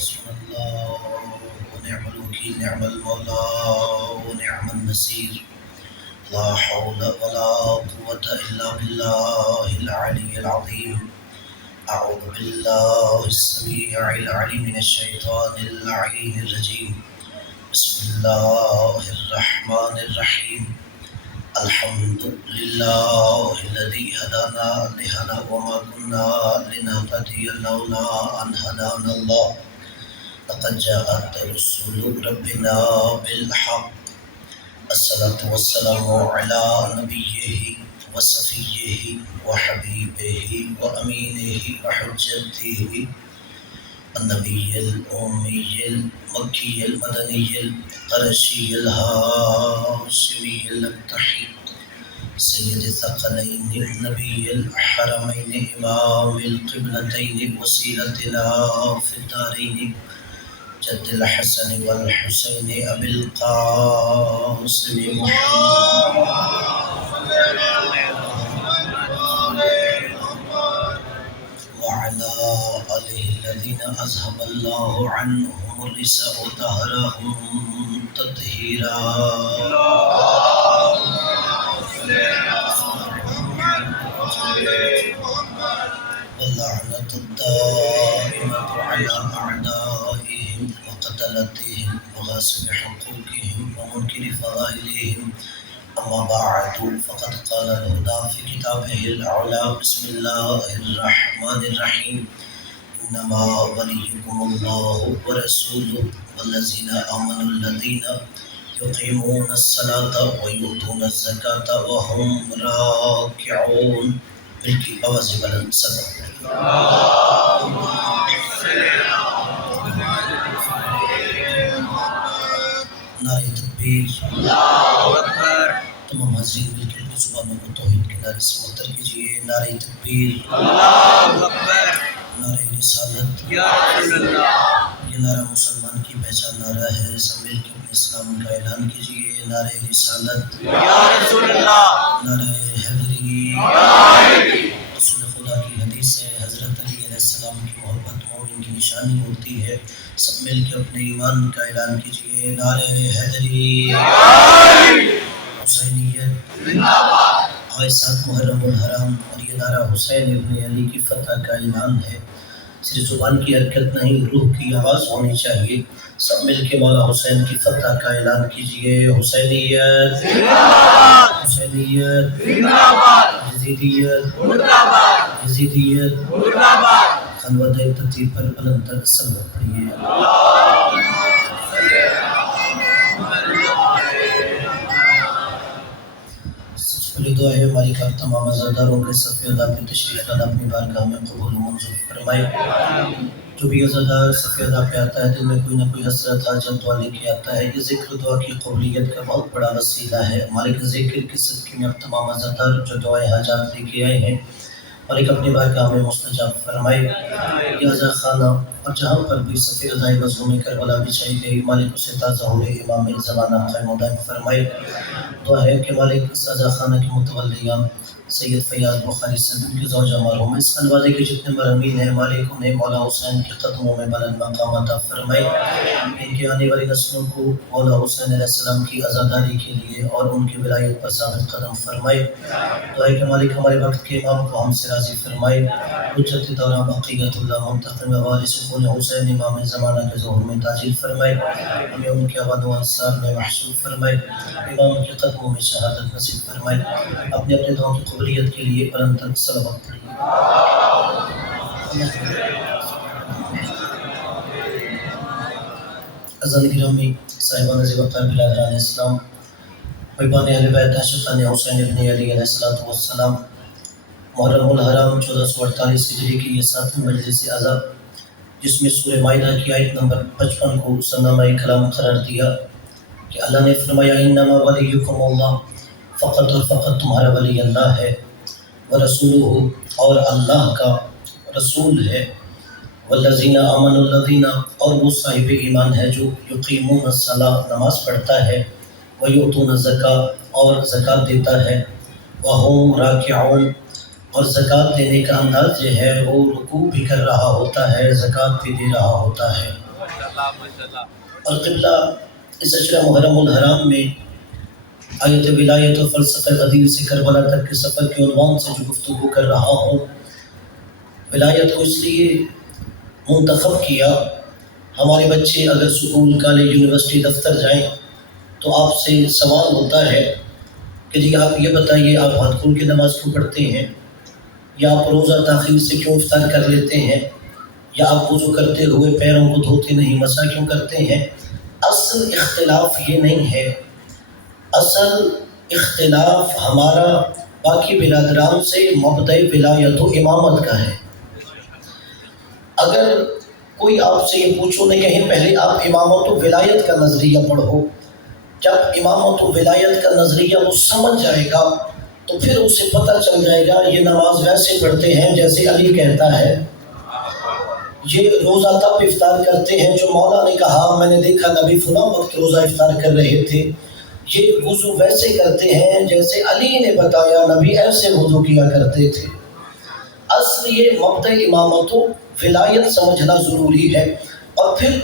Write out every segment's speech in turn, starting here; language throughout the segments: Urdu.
حسبنا الله ونعم الوكيل، نعم المولى ونعم النصير. لا حول ولا قوة إلا بالله العلي العظيم. أعوذ بالله السميع العليم من الشيطان اللعين الرجيم. بسم الله الرحمن الرحيم. الحمد لله الذي هدانا لهذا وما كنا لنهتدي لولا أن هدانا الله. لقد جاءت رسل ربنا بالحق. الصلاة والسلام على نبيه وصفيه وحبيبه وأمينه وحجته النبي الأمي المكي المدني القرشي الهاشمي الأبتحي سيد الثقلين النبي الحرمين إمام القبلتين وسيلتنا في الدارين جد الحسن والحسين أبي القاسم وعلى آله الذين أذهب الله عنهم الرجس وطهرهم تطهيرا. واللعنة الدائمة على أعدائهم وقتلتهم وغاصب حقوقهم ومنكر فضائلهم. أما بعد فقد قال الهدى في كتابه الأعلى. بسم الله الرحمن الرحيم. إنما وليكم الله ورسوله والذين آمنوا الذين يقيمون الصلاة ويؤتون الزكاة وهم راكعون. مل کی آواز بلند صدق. نعرہ تکبیر، تمام حاضرین مل کے اپنی زبانوں کو توحید کے نعرے سے معطر کیجیے. نعرہ تکبیر، نعرہ رسالت، یہ نعرہ مسلمان کی پہچان نعرہ ہے. سب مل کے اپنے اسلام کا اعلان کیجیے. نعرہ رسالت، نعرہ حیدری. رسول خدا کی حدیث ہے حضرت علی علیہ السلام کی محبت مومن کی نشانی ہوتی ہے. سب مل کے اپنے ایمان کا اعلان کیجیے. نعرہ حیدری، حسینیت آج 7 محرم الحرام اور یہ نعرہ حسین ابن علی کی فتح کا اعلان ہے. صرف زبان کی حرکت نہیں، روح کی آواز ہونی چاہیے. سب مل کے مولا حسین کی فتح کا اعلان کیجیے. حسینیت، حسینیت، یزیدیت، یزیدیت. خلوت ترتیب پر بلند تر صلوات پڑھیے. پہلی دعا ہے ہماری کا تمام عزاداروں کے صف ادا پہ تشریف لانا اپنی بارگاہ میں قبول و منظور فرمائے. جو بھی عزادار صف ادا پہ آتا ہے دل میں کوئی نہ کوئی حسرت حاجت دعا لے کے آتا ہے. یہ ذکر دعا کی قبولیت کا بہت بڑا وسیلہ ہے. مالک ذکر کے صدقے میں اب تمام عزادار جو دعائیں حاجات لے کے آئے ہیں مالک اپنی بارگاہ میں مستجاب فرمائے. یہ عزا خانہ اور جہاں پر بھی صف ادائے مظلوم کربلا بچھائی گئی مالک اسے تازہ ہوئے امام زمانہ قائم و دائم فرمائے. دعا ہے کہ مالک اس عزا خانہ کے متولیان سید فیاض بخاری صاحب ان کے زوجہ مرحوم اس خانوادے کے جتنے مرحومین ہیں مالک انہیں مولا حسین کے قدموں میں بلند مقام عطا فرمائے. ان کے آنے والی نسلوں کو مولا حسین علیہ السلام کی عزاداری کے لیے اور ان کی ولایت پر ثابت قدم فرمائے. دعا ہے کہ مالک ہمارے وقت کے امام کو ہم سے راضی فرمائے. حجت دورہ بقیت اللہ منتقم وارث خون حسین امام زمانہ کے ظہور میں تاجیل فرمائے. ہمیں ان کے آباد و انصار میں محشور فرمائے. امام کے قدموں میں شہادت نصیب فرمائے. اپنے اپنے دعاؤں کی قبولیت کے لیے بلند تر صلوات پڑھیے. عزیزان گرامی، صاحبان عزیز وقار برادران اسلام، محبان اہل بیت عاشقان حسین ابن علی علیہ السلام، محرم الحرام 1448 ہجری کی یہ 7ویں مجلس عزا جس میں سورہ مائدہ کی آیت نمبر 55 کو سرنامہ کلام قرار دیا کہ اللہ نے فرمایا انما ولیکم اللہ، فقط اور فقط تمہارا ولی اللہ ہے. ورسولہ، اور اللہ کا رسول ہے. والذین آمنوا الذین، اور وہ صاحب ایمان ہے جو یقیمون الصلاۃ، نماز پڑھتا ہے. ویؤتون الزکاۃ، اور زکوٰۃ دیتا ہے. وہم راکعون، اور زکوٰۃ دینے کا انداز یہ ہے وہ رکوع بھی کر رہا ہوتا ہے، زکوٰۃ بھی دے رہا ہوتا ہے. اور قبلہ اس اشرہ محرم الحرام میں آیت ولایت و فلسفہ غدیر سے کربلا تک کے سفر کے عنوان سے جو گفتگو کر رہا ہوں، ولایت کو اس لیے منتخب کیا، ہمارے بچے اگر سکول، کالج، یونیورسٹی، دفتر جائیں تو آپ سے سوال ہوتا ہے کہ جی آپ یہ بتائیے، آپ ہاتھ کھول کے نماز کیوں پڑھتے ہیں، یا آپ روزہ تاخیر سے کیوں افطار کر لیتے ہیں، یا آپ وضو کرتے ہوئے پیروں کو دھوتے نہیں، مسح کیوں کرتے ہیں۔ اصل اختلاف یہ نہیں ہے، اصل اختلاف ہمارا باقی برادران سے مبدأ ولایت و امامت کا ہے۔ اگر کوئی آپ سے یہ پوچھو نہیں، کہیں پہلے آپ امامت و ولایت کا نظریہ پڑھو، جب امامت و ولایت کا نظریہ وہ سمجھ جائے گا تو پھر اسے پتہ چل جائے گا یہ نماز ویسے پڑھتے ہیں جیسے علی کہتا ہے، یہ روزہ تب افطار کرتے ہیں جو مولا نے کہا، میں نے دیکھا نبی فلاں وقت روزہ افطار کر رہے تھے، یہ وضو ویسے کرتے ہیں جیسے علی نے بتایا، نبی ایسے وضو کیا کرتے تھے۔ اصل یہ مبدأ امامت و ولایت سمجھنا ضروری ہے۔ اور پھر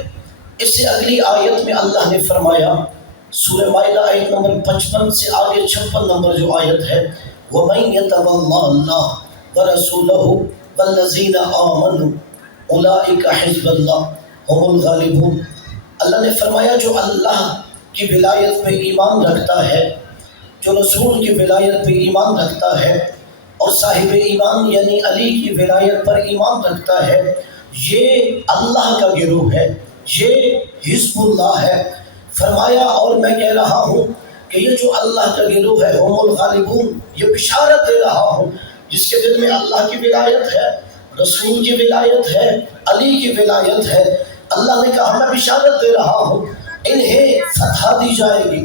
اس سے اگلی آیت میں اللہ نے فرمایا، سورہ مائدہ آیت نمبر 55 سے آگے 56 نمبر جو آیت ہے، وَمَن يَتَوَلَّ اللَّهَ وَرَسُولَهُ وَالَّذِينَ آمَنُوا اولئک حزب اللہ هم الغالبون۔ اللہ نے فرمایا جو اللہ کی ولایت پہ ایمان رکھتا ہے، جو رسول کی ولایت پہ ایمان رکھتا ہے اور صاحب ایمان یعنی علی کی ولایت پر ایمان رکھتا ہے، یہ اللہ کا گروہ ہے، یہ حزب اللہ ہے۔ فرمایا اور میں کہہ رہا ہوں کہ یہ جو اللہ کا گروہ ہے، هم الغالبون، یہ بشارت دے رہا ہوں جس کے دل میں اللہ کی ولایت ہے، رسول کی ولایت ہے، علی کی ولایت ہے، اللہ نے کہا میں بشارت دے رہا ہوں انہیں فتح دی جائے گی،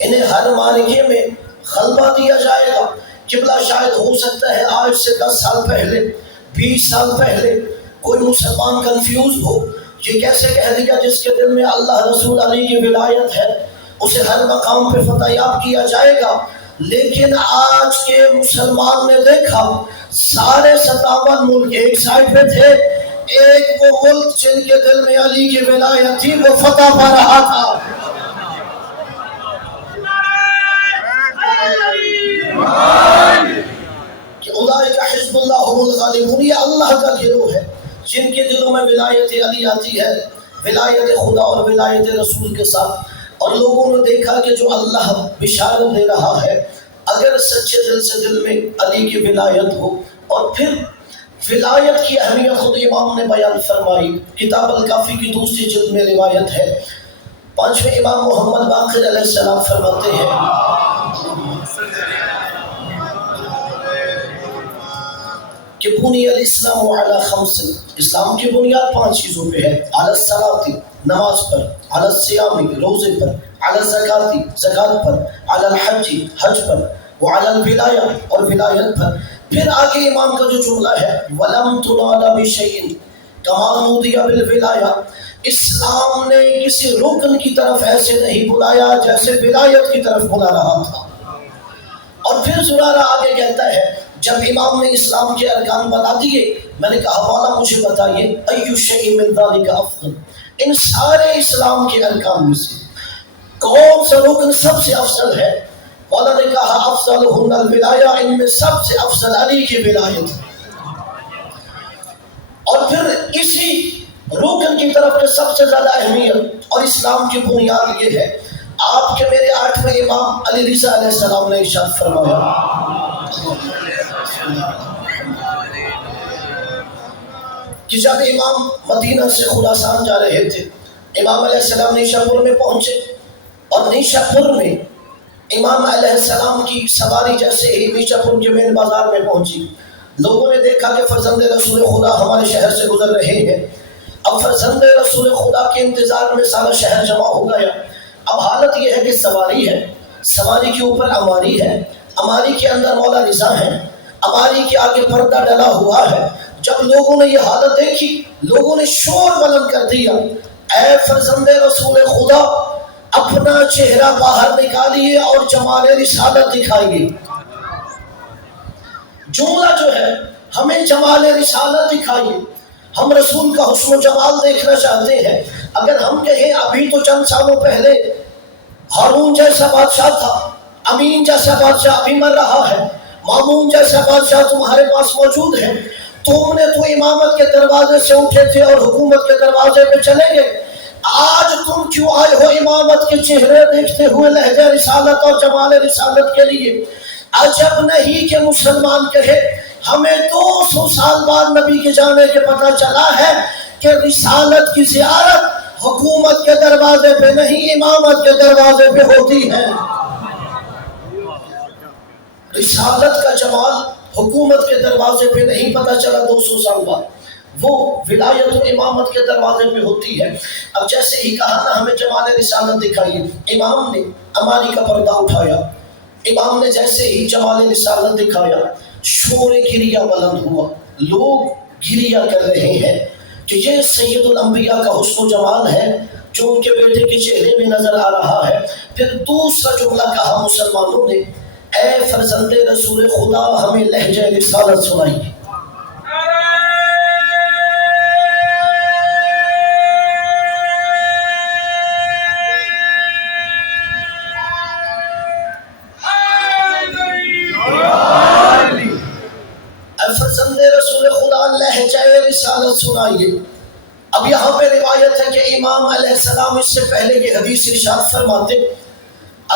انہیں ہر معرکے میں غلبہ دیا جائے گا۔ قبلہ شاید ہو سکتا ہے آج سے 10 سال پہلے، 20 سال پہلے کوئی مسلمان کنفیوز ہو، یہ کیسے کہہ دیا جس کے دل میں اللہ رسول علی کی ولایت ہے اسے ہر مقام پہ فتح یاب کیا جائے گا۔ لیکن آج کے مسلمان نے دیکھا سارے 57 ملک ایک سائڈ پہ تھے، ایک وہ ملک جن کے دل میں علی کی ولایت تھی وہ فتح پا رہا تھا۔ کہ اولئک حزب اللہ هم الغالبون، یہ اللہ کا گروہ ہے جن کے دلوں میں ولایت علی آتی ہے، ولایت خدا اور ولایت رسول کے ساتھ۔ اور لوگوں نے دیکھا کہ جو اللہ بشارت دے رہا ہے، اگر سچے دل سے دل میں علی کی ولایت ہو، اور پھر ولایت کی اہمیت خود امام نے بیان فرمائی، کتاب الکافی کی دوسری جلد میں روایت ہے، 5ویں امام محمد باقر علیہ السلام فرماتے ہیں کہ بنی الاسلام علی 5، اسلام کی بنیاد 5 چیزوں پہ ہے، علی الصلاۃ، نماز پر، علی الصیام، روزے پر، علی الزکاۃ، زکوٰۃ پر، علی الحج، حج پر، وعلی الولایہ، اور ولایت پر۔ پھر آگے امام کا جو جملہ ہے وَلَمْ تُنَالَ بِشَيْءٍ كَمَا نُودِيَ بِالْوِلَایَہ، اسلام نے کسی رکن کی طرف ایسے نہیں بلایا جیسے ولایت کی طرف بلا رہا تھا۔ اور پھر زرارہ آگے کہتا ہے جب امام نے اسلام کے ارکان بتا دیے، میں نے کہا مولا مجھے بتائیے أَيُّ شَيْءٍ مِّن ذَلِكَ أَفْضَلُ، ان سارے اسلام کے ارکان میں سے کون سا رکن سب سے افضل ہے؟ مولا نے کہا افضلہن الولایہ، ان میں سب سے افضل علی کی ولایت ہے۔ اور پھر اسی رکن کی طرف کے سب سے زیادہ اہمیت اور اسلام کی بنیاد یہ ہے، آپ کے میرے 8ویں امام علی رضا علیہ السلام نے ارشاد فرمایا کہ جب امام مدینہ سے خراسان جا رہے تھے، امام علیہ السلام نیشا پور میں پہنچے، اور نیشا پور میں امام علیہ السلام کی سواری جیسے ہی نیشا پور کے مین بازار میں پہنچی، لوگوں نے دیکھا کہ فرزند رسول خدا ہمارے شہر سے گزر رہے ہیں۔ اب فرزند رسول خدا کے انتظار میں سارا شہر جمع ہو گیا۔ اب حالت یہ ہے کہ سواری ہے، سواری کے اوپر اماری ہے، اماری کے اندر مولا رضا ہے، اماری کے آگے پردہ ڈلا ہوا ہے۔ جب لوگوں نے یہ حالت دیکھی، لوگوں نے شور بلند کر دیا، اے فرزند رسول خدا اپنا چہرہ باہر نکالیے اور جمال رسالت دکھائیے۔ جملہ جو ہے ہمیں جمال رسالت دکھائیے۔ ہم رسول کا حسن و جمال دیکھنا چاہتے ہیں. اگر ہم کہیں ابھی تو چند سالوں پہلے ہارون جیسا بادشاہ تھا، امین جیسا بادشاہ ابھی مر رہا ہے، مامون جیسا بادشاہ تمہارے پاس موجود ہے، تم نے تو امامت کے دروازے سے اٹھے تھے اور حکومت کے دروازے پہ چلے گئے، آج تم کیوں آئے ہو امامت کے چہرے دیکھتے ہوئے لہجہ رسالت اور جمال رسالت کے لیے؟ عجب نہیں کہ مسلمان کہے ہمیں 200 سال بعد نبی کے جانے کے پتہ چلا ہے کہ رسالت کی زیارت حکومت کے دروازے پہ نہیں امامت کے دروازے پہ ہوتی ہے. رسالت کا جمال حکومت کے دروازے پہ نہیں پتہ چلا 200 سال بعد، وہ ولایت و امامت کے دروازے پہ ہوتی ہے. اب جیسے ہی کہا نا ہمیں جمال رسالت دکھائیے، امام نے اماری کا پردہ اٹھایا، امام نے جیسے ہی جمال رسالت دکھایا شور گریہ بلند ہوا، لوگ گریہ کر رہے ہیں کہ یہ سید الانبیاء کا حسن و جمال ہے جو ان کے بیٹے کے چہرے میں نظر آ رہا ہے. پھر دوسرا جملہ کہا مسلمانوں نے، اے فرزند رسول خدا ہمیں لہجہ رسالت سنائیے. فرزند رسول خدا لہجہ رسالت سنائیے. اب یہاں پہ روایت ہے کہ امام علیہ السلام اس سے پہلے کی حدیث ارشاد فرماتے،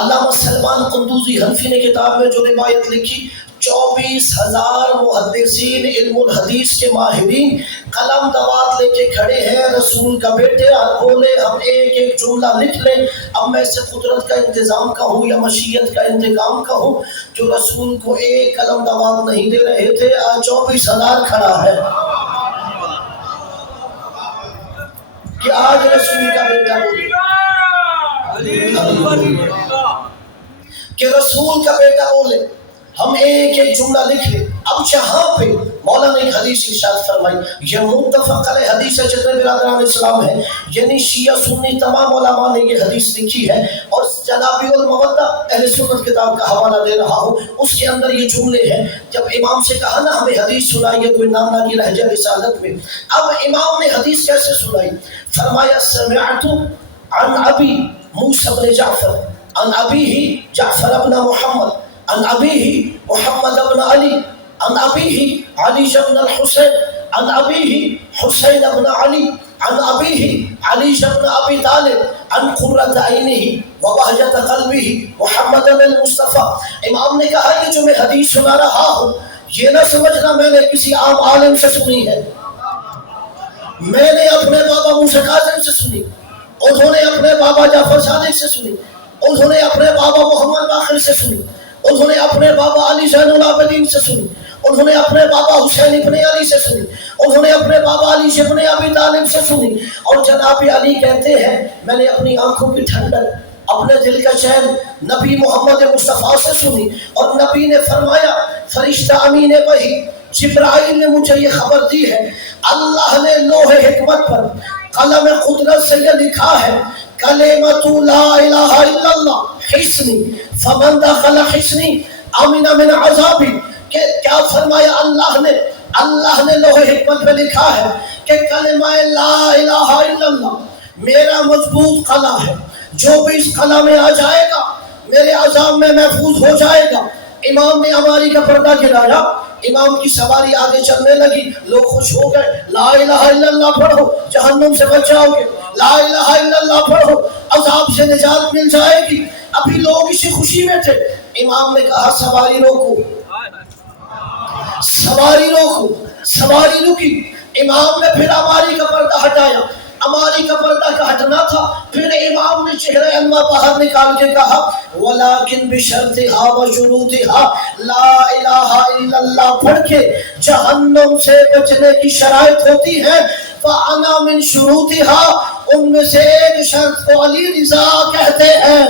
علامہ سلمان قندوزی حنفی نے کتاب میں جو روایت لکھی، 24,000 محدثین علم الحدیث کے ماہرین قلم دوات لے کے کھڑے ہیں، رسول کا بیٹے بولے ہم ایک ایک جملہ لکھ لیں. اب میں سے قدرت کا انتظام کہوں یا مشیت کا انتقام کہوں، جو رسول کو ایک قلم دوات نہیں دے رہے تھے آج 24,000 کھڑا ہے کہ آج رسول کا بیٹا بولے، کہ رسول کا بیٹا بولے ہم ایک ایک جملہ لکھ لیں. اب جہاں پہ مولانا ایک حدیث ارشاد فرمائی، یہ متفق علیہ حدیث ہے، جتنے برادران اسلام ہیں یعنی شیعہ سنی تمام علماء نے یہ حدیث لکھی ہے، اور جنابی المودہ اہل سنت کتاب کا حوالہ دے رہا ہوں، اس کے اندر یہ جملے ہیں. جب امام سے کہا نا ہمیں حدیث سنائیے کوئی نانا کی لہجہ رسالت میں، اب امام نے حدیث کیسے سنائی؟ فرمایا سمعت عن ابی موسیٰ بن جعفر عن ابیہ جعفر بن محمد عن ابیہ محمد بن علی عن ابیہ علی بن الحسین عن ابیہ حسین بن علی عن ابیہ علی بن ابی طالب عن قرۃ عینہ وبہجۃ قلبہ محمد المصطفیٰ. امام نے کہا کہ جو میں حدیث سنا رہا ہوں یہ نہ سمجھنا میں نے کسی عام عالم سے سنی ہے، میں نے اپنے بابا موسیٰ کاظم سے سنی، انہوں نے اپنے بابا جعفر صادق سے سنی، انہوں نے اپنے بابا محمد باقر سے سنی، انہوں نے اپنے بابا علی زین العابدین سے سنی، انہوں نے اپنے بابا حسین ابن علی سے سنی، انہوں نے اپنے بابا علی ابن ابی طالب سے سنی. اور جناب علی کہتے ہیں میں نے اپنی آنکھوں کی ٹھنڈک، اپنے دل کا چین نبی محمد مصطفیٰ سے سنی. اور نبی نے فرمایا فرشتہ امین وحی جبرائیل نے مجھے یہ خبر دی ہے، اللہ نے لوح حکمت پر قلم قدرت سے یہ لکھا ہے کلمۃ لا الہ الا اللہ حسنی فمن دخل حسنی امن من عذابی. کہ کیا فرمایا اللہ نے لوح حکمت پہ لکھا ہے کہ کلمہ لا الہ الا اللہ میرا مضبوط قلعہ ہے، جو بھی اس قلعہ میں آ جائے گا میرے عذاب میں محفوظ ہو جائے گا. امام نے اماری کا پردہ گرایا، امام کی سواری آگے چلنے لگی، لوگ خوش ہو گئے، لا الہ الا اللہ پڑھو جہنم سے بچ جاؤ گے، لا الہ الا اللہ پڑھو عذاب سے نجات مل جائے گی. ابھی لوگ اسی خوشی میں تھے. امام نے کہا سواری روکو، سواری روکو، سواری رکی. امام نے پھر اماری کا پردہ ہٹایا، اماری کا پردہ کا ہٹنا تھا. پھر امام نے چہرہ انور باہر نکال کے کہا ولیکن بشرطہا وشروطہا، لا الہ الا اللہ پڑھ کے جہنم سے بچنے کی شرائط ہوتی ہے. فانا من شروطہا، ان میں سے ایک شرط کو علی رضا کہتے ہیں.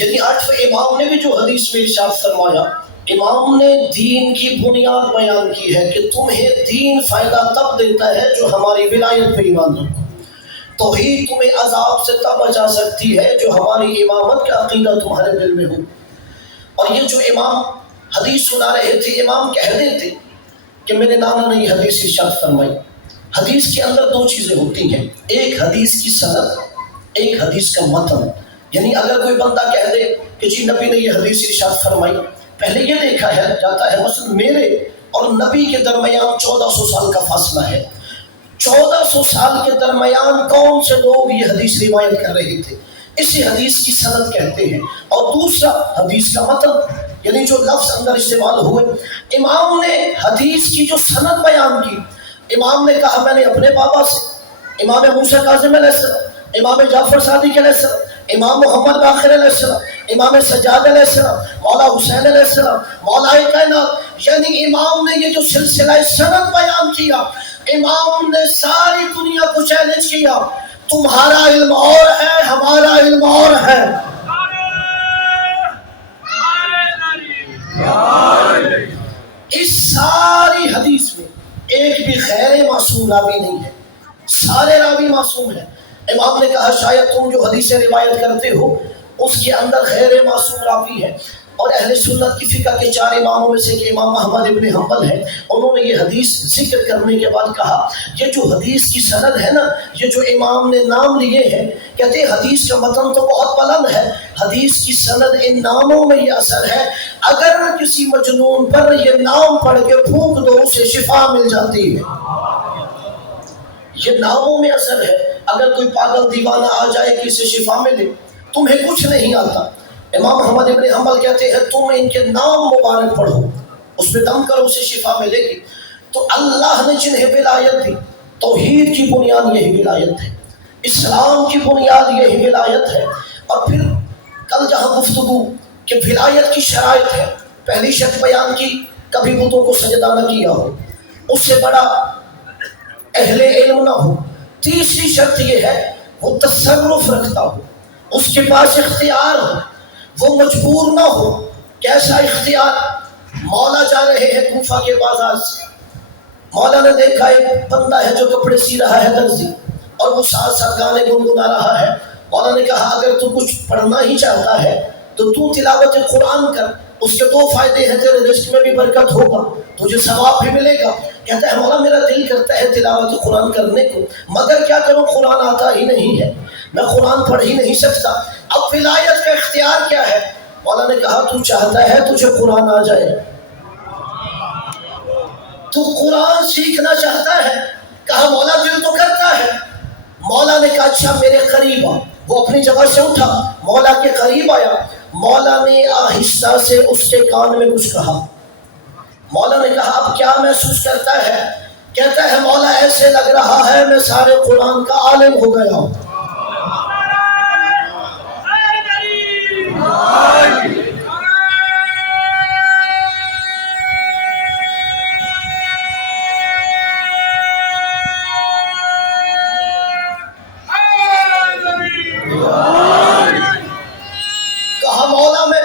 یعنی 8 امام نے بھی جو حدیث میں ارشاد فرمایا، امام نے دین کی بنیاد بیان کی ہے کہ تمہیں دین فائدہ تب دیتا ہے جو ہماری ولایت پہ ایمان رکھو، توحید تمہیں عذاب سے تب بچا سکتی ہے جو ہماری امامت کا عقیدہ تمہارے دل میں ہو۔ اور یہ جو امام حدیث سنا رہے تھے، امام کہہ رہے تھے کہ میرے نانا نے یہ حدیث ارشاد فرمائی۔ حدیث کے اندر 2 چیزیں ہوتی ہیں، ایک حدیث کی سند، ایک حدیث کا متن۔ یعنی اگر کوئی بندہ کہہ دے کہ جی نبی نے یہ حدیث ارشاد فرمائی، پہلے یہ دیکھا ہے جاتا ہے مثلا میرے اور نبی کے درمیان 1400 سال کا فاصلہ ہے، 1400 سال کے درمیان کون سے لوگ یہ حدیث روایت کر رہے تھے، اسی حدیث کی سند کہتے ہیں۔ اور دوسرا حدیث کا متن، یعنی جو لفظ اندر استعمال ہوئے۔ امام نے حدیث کی جو سند بیان کی، امام نے کہا میں نے اپنے بابا سے، امام موسیٰ کاظم علیہ السلام، امام جعفر صادق علیہ السلام، امام محمد باقر علیہ السلام، امام سجاد علیہ السلام، مولا حسین علیہ السلام، مولا کائنات، یعنی امام نے یہ جو سلسلہ سند بیان کیا، امام نے ساری دنیا کو چیلنج کیا، تمہارا علم اور ہے، ہمارا علم اور ہے۔ اس ساری حدیث میں ایک بھی غیر معصوم راوی نہیں ہے، سارے راوی معصوم ہیں۔ امام نے کہا شاید تم جو حدیثیں روایت کرتے ہو اس کے اندر غیر معصوم راوی ہے۔ اور اہل سنت کی فقہ کے 4 اماموں میں سے کہ امام احمد ابن حنبل ہیں، انہوں نے یہ حدیث ذکر کرنے کے بعد کہا یہ جو حدیث کی سند ہے نا، یہ جو امام نے نام لیے ہیں، کہتے ہیں حدیث کا متن تو بہت بلند ہے، حدیث کی سند ان ناموں میں یہ اثر ہے، اگر کسی مجنون پر یہ نام پڑھ کے پھونک دو اسے شفا مل جاتی ہے۔ یہ ناموں میں اثر ہے، اگر کوئی پاگل دیوانہ آ جائے کہ اسے شفا ملے، تمہیں کچھ نہیں آتا، امام محمد ابن حنبل کہتے ہیں تم ان کے نام مبارک پڑھو، اس پہ دم کرو اسے شفا ملے گی۔ تو اللہ نے جنہیں ولایت دی، توحید کی بنیاد یہی ولایت ہے، اسلام کی بنیاد یہی ولایت ہے۔ اور پھر کل جہاں گفتگو کہ ولایت کی شرائط ہے، پہلی شرط بیان کی کبھی بتوں کو سجدہ نہ کیا ہو، اس سے بڑا اہل علم نہ ہو، تیسری شرط یہ ہے وہ تصرف رکھتا ہو، اس کے پاس اختیار ہو، وہ مجبور نہ ہو۔ کیسا اختیار؟ مولا جا رہے ہیں کوفہ کے بازار سے، مولا نے دیکھا ایک بندہ ہے جو کپڑے سی رہا ہے درزی، اور وہ ساتھ ساتھ گانے گنگنا رہا ہے۔ مولا نے کہا اگر تو کچھ پڑھنا ہی چاہتا ہے تو تلاوت قرآن کر، اس کے 2 فائدے ہیں، تیرے رزق میں بھی برکت ہوگا، تجھے ثواب بھی ملے گا۔ کہتا ہے مولا میرا دل کرتا ہے تلاوت قرآن کرنے کو، مگر کیا کروں قرآن آتا ہی نہیں ہے، میں قرآن پڑھ ہی نہیں سکتا۔ اب ولایت کا اختیار کیا ہے؟ مولا نے کہا تو چاہتا ہے تجھے قرآن آ جائے، تو قرآن سیکھنا چاہتا ہے؟ کہا مولا دل تو کرتا ہے۔ مولا نے کہا اچھا میرے قریب آ۔ وہ اپنی جگہ سے اٹھا، مولا کے قریب آیا، مولا نے آہستہ سے اس کے کان میں کچھ کہا۔ مولا نے کہا اب کیا محسوس کرتا ہے؟ کہتا ہے مولا ایسے لگ رہا ہے میں سارے قرآن کا عالم ہو گیا ہوں۔ کہا مولا میں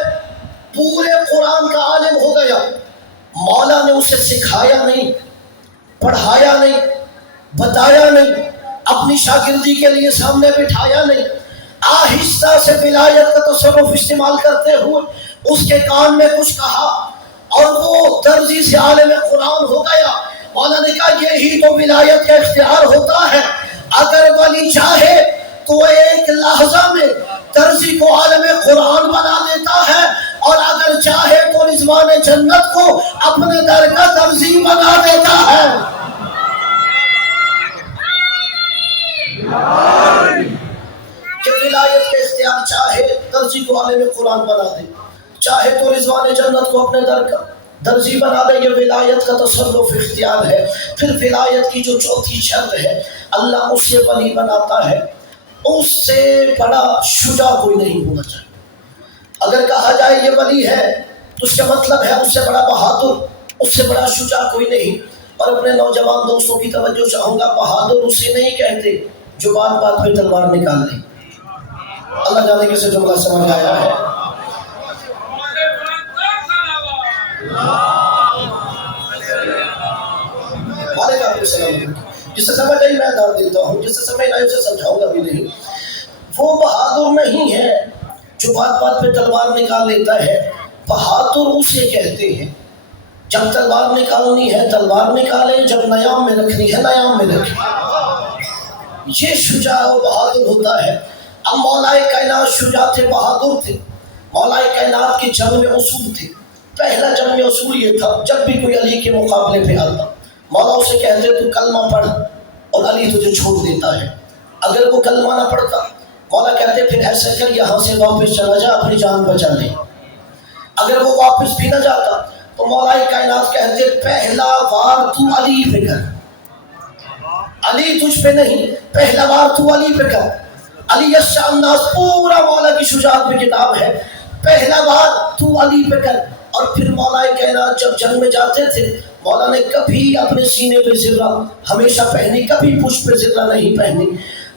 پورے قرآن کا عالم ہو گیا۔ مولا نے اسے سکھایا نہیں، پڑھایا نہیں، بتایا نہیں، اپنی شاگردی کے لیے سامنے بٹھایا نہیں، آہستہ سے ولایت کا تصرف استعمال کرتے ہوئے اس کے کان میں کچھ کہا اور وہ درزی سے عالم قرآن ہو گیا۔ مولا نے کہا یہی تو ولایت کا اختیار ہوتا ہے، اگر ولی چاہے تو ایک لحظہ میں درزی کو عالم قرآن بنا دیتا ہے، اور اگر چاہے تو رضوان جنت کو اپنے در کا درزی بنا دیتا ہے۔ کہ ولایت کے اختیار چاہے درزی کو عالم قرآن بنا دے، چاہے تو رضوان جنت کو اپنے در کا درزی بنا دے، یہ ولایت کا تصرف اختیار ہے۔ پھر ولایت کی جو 4تھی شرط ہے، اللہ اس سے ولی بناتا ہے، اس سے بڑا شجاع کوئی نہیں ہونا چاہیے۔ اگر کہا جائے یہ ولی ہے تو اس کا مطلب ہے اس سے بڑا بہادر، اس سے بڑا شجاع کوئی نہیں۔ اور اپنے نوجوان دوستوں کی توجہ چاہوں گا، بہادر اسے نہیں کہتے جو بات بات میں تلوار نکال لے۔ اللہ جانے کسے جملہ سمجھ آیا ہے۔ کو سلامت رکھے. جس سے سمجھ آئی میں داد دیتا ہوں، جس سے سمجھ آئی اسے سمجھاؤں گا بھی نہیں. وہ بہادر نہیں ہے جو بات بات پہ تلوار نکال لیتا ہے. بہادر اسے کہتے ہیں جب تلوار نکالنی ہے تلوار نکالے، جب نیام میں رکھنی ہے نیام میں رکھے. یہ شجاع و بہادر ہوتا ہے. اب مولا کائنات شجاع تھے، بہادر تھے. مولا کائنات کی جنگ میں اصول تھے. پہلا جنگ میں اصول یہ تھا جب بھی کوئی علی کے مقابلے پہ آتا مولا اسے کہتے تو کلمہ پڑھ اور علی تجھے چھوڑ دیتا ہے. اگر وہ کلمہ نہ پڑھتا مولا کہتے پھر ایسا کر یہاں سے واپس چلا جا اپنی جان بچا لے. اگر وہ واپس بھی نہ جاتا تو مولا کائنات کہتے پہلا وار تو علی پہ کر، علی تجھ پہ نہیں، پہلا وار تو علی پہ کر. علی الناس پورا مولا کی شجاعت میں کتاب ہے. پہلا وار تو علی پہ کر. اور پھر مولا کائنات جب جنگ میں جاتے تھے مولا نے کبھی اپنے سینے پہ زرہ ہمیشہ پہنی، کبھی پشت پہ زرہ نہیں پہنی.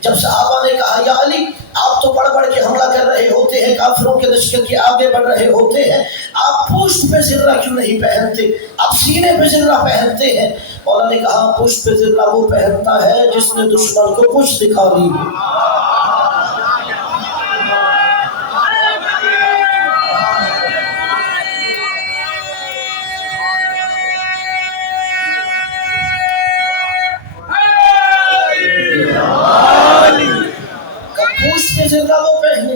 جب صحابہ نے کہا یا علی آپ تو بڑھ بڑھ کے حملہ کر رہے ہوتے ہیں، کافروں کے لشکر کے آگے بڑھ رہے ہوتے ہیں، آپ پشت پہ زرہ کیوں نہیں پہنتے، آپ سینے پہ زرہ پہنتے ہیں. مولا نے کہا پشت پہ زرہ وہ پہنتا ہے جس نے دشمن کو پشت دکھا دی. وہ پہنے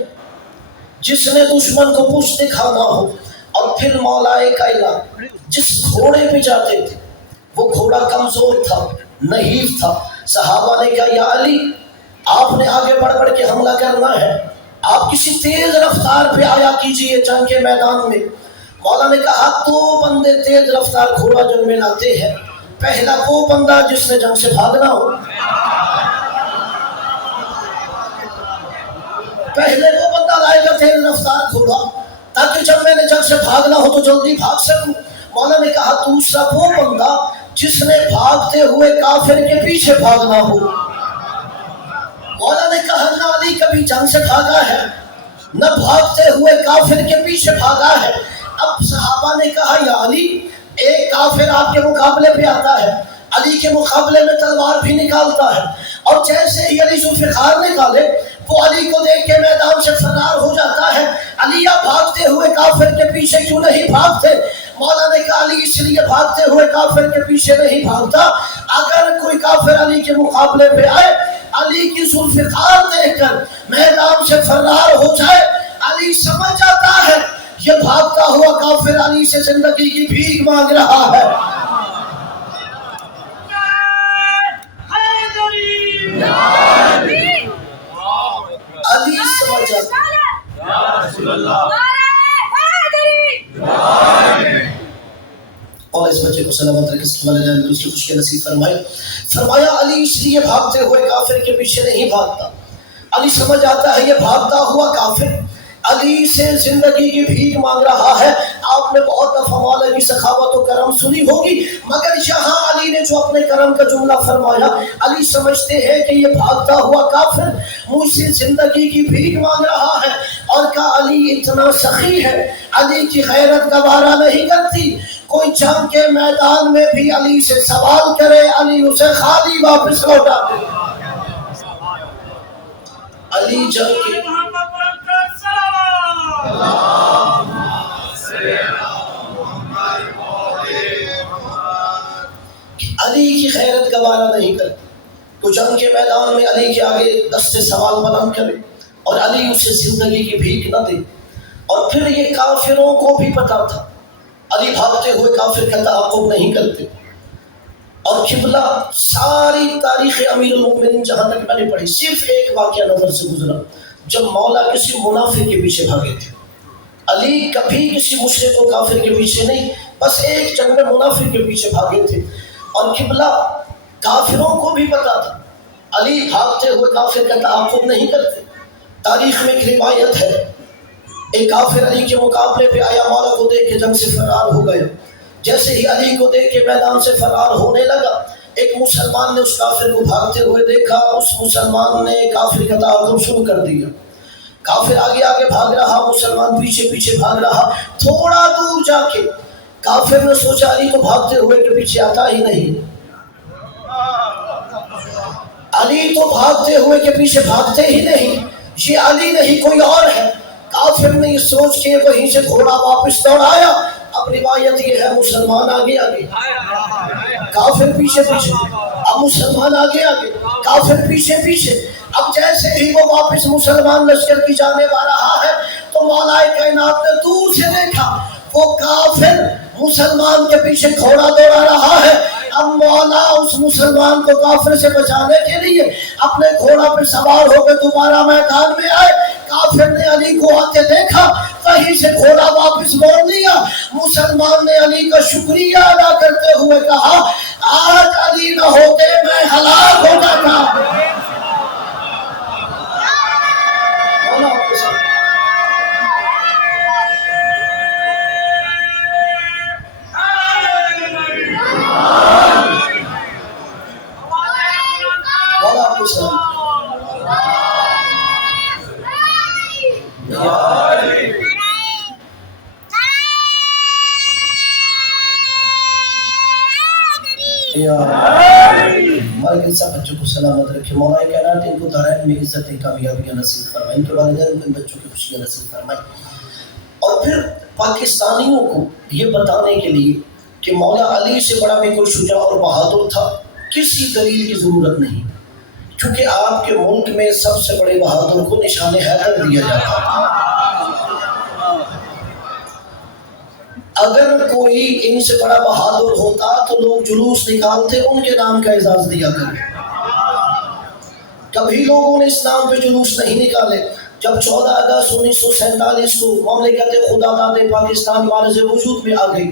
جس نے دشمن کو پشت دکھانا ہو. اور پھر مولا کائنات جس گھوڑے پہ جاتے تھے وہ گھوڑا کمزور تھا، نحیف تھا. صحابہ نے کہا یا علی آپ نے آگے بڑھ بڑھ کے حملہ کرنا ہے، آپ کسی تیز رفتار پہ آیا کیجئے جنگ کے میدان میں. مولا نے کہا دو بندے تیز رفتار گھوڑا جنگ میں لاتے ہیں. پہلا وہ بندہ جس نے جنگ سے بھاگنا ہو، پہلے وہ بندہ لائے گا تیز رفتار گھوڑا تاکہ جب میں نے جنگ سے بھاگنا ہو تو جلدی بھاگ سکوں. مولا نے کہا دوسرا وہ بندہ جس نے بھاگتے ہوئے کافر کے پیچھے بھاگنا ہو. مولا نے کہا نہ علی کبھی جنگ سے بھاگا ہے نہ بھاگتے ہوئے کافر کے پیچھے بھاگا ہے. اب صحابہ نے کہا یا علی ایک کافر آپ کے مقابلے پہ آتا ہے، علی کے مقابلے میں تلوار بھی نکالتا ہے، اور جیسے ہی علی ذوالفقار نکالے وہ علی کو دیکھ کے میدان سے فرار ہو جاتا ہے. علی آپ بھاگتے ہوئے کافر کے پیچھے کیوں نہیں بھاگتے؟ مولا نے کہا علی اس لیے بھاگتے ہوئے کافر کے پیچھے نہیں بھاگتا، اگر کوئی کافر علی کے مقابلے پہ آئے علی کی ذوالفقار دیکھ کر میدان سے فرار ہو جائے، علی سمجھ جاتا ہے یہ بھاگتا ہوا کافر علی سے زندگی کی بھیک مانگ رہا ہے. علی سمجھ جاتا اور اس بچے کو سلامت رکھے، اس کے والدین دوسری خوشی نصیب فرمائے. فرمایا علی اس لیے بھاگتے ہوئے کافر کے پیچھے نہیں بھاگتا، علی سمجھ آتا ہے یہ بھاگتا ہوا کافر علی سے زندگی کی بھیک مانگ رہا ہے. آپ نے بہت دفعہ مولا کی سخاوت و کرم سنی ہوگی، مگر یہاں علی نے جو اپنے کرم کا جملہ فرمایا، علی سمجھتے ہیں کہ یہ بھاگتا ہوا کافر مجھ سے زندگی کی بھیک مانگ رہا ہے. اور کہا علی اتنا سخی ہے، علی کی غیرت گوارا نہیں کرتی کوئی جنگ کے میدان میں بھی علی سے سوال کرے علی اسے خالی واپس لوٹا دے. علی جنگ کے علی کی خیرت گوارا نہیں کرتی. تو جنگ کے میدان میں علی کے آگے دستے سوال بلند کرے اور علی اسے زندگی کی بھیک نہ دے. اور پھر یہ کافروں کو بھی پتا تھا علی بھاگتے ہوئے کافر کا تعاقب نہیں کرتے. اور قبلہ ساری تاریخ امیر المومنین جہاں تک میں نے پڑھی صرف ایک واقعہ نظر سے گزرا جب مولا کسی منافق کے پیچھے بھاگے تھے. علی کبھی کسی مشرک و کافر کے پیچھے نہیں، بس ایک جنگ میں منافق کے پیچھے بھاگے تھے. اور قبلہ کافروں کو بھی پتا تھا علی بھاگتے ہوئے کافر کا تعاقب نہیں کرتے. تاریخ میں ایک روایت ہے ایک کافر علی کے مقابلے پہ آیا، مولا کو دیکھ کے جنگ سے فرار ہو گیا. جیسے ہی علی کو دیکھ کے میدان سے فرار ہونے لگا ایک مسلمان نے اس کافر کو بھاگتے ہوئے دیکھا، اس مسلمان نے کافر کا تعاقب شروع کر دیا. کافر آگے آگے بھاگ رہا، مسلمان پیچھے پیچھے بھاگ رہا. تھوڑا دور جا کے کافر نے سوچا علی تو بھاگتے ہوئے کے پیچھے آتا ہی نہیں، علی تو بھاگتے ہوئے کے پیچھے بھاگتے ہی نہیں، یہ علی نہیں کوئی اور ہے۔ کافر نے یہ سوچ کے وہیں سے گھوڑا واپس دوڑایا۔ اب روایت یہ ہے مسلمان آگے آگے، کافر پیچھے پیچھے، اب مسلمان آگے آگے، کافر پیچھے پیچھے۔ اب جیسے ہی وہ واپس مسلمان لشکر کی جانب آ رہا ہے تو مولا کائنات نے دور سے دیکھا وہ کافر مسلمان کے پیچھے گھوڑا دوڑا رہا ہے۔ اب مولا اس مسلمان کو کافر سے بچانے کے لیے اپنے گھوڑا پہ سوار ہو کے دوبارہ میدان میں آئے۔ کافر نے علی کو آتے دیکھا، کہیں سے گھوڑا واپس موڑ لیا۔ مسلمان نے علی کا شکریہ ادا کرتے ہوئے کہا آج علی نہ ہوتے میں ہلاک ہوتا تھا۔ ہمارے سب بچوں کو سلامت رکھے، مولا کائنات ان کو دارین میں عزتیں کامیابیاں نصیب فرمائے، ان کے والدین کو ان بچوں کی خوشیاں نصیب فرمائے۔ اور پھر پاکستانیوں کو یہ بتانے کے لیے کہ مولا علی سے بڑا بھی کوئی شجاع اور بہادر تھا، کسی دلیل کی ضرورت نہیں، کیونکہ آپ کے ملک میں سب سے بڑے بہادر کو نشان حیدر دیا جاتا تھا۔ اگر کوئی ان سے بڑا بہادر ہوتا تو لوگ جلوس نکالتے ان کے نام کا اعزاز دیا کرتے۔ کبھی لوگوں نے اس نام پہ جلوس نہیں نکالے۔ جب 14 اگست 1947 کو مملکت خدا داد پاکستان معرض وجود میں آ گئی،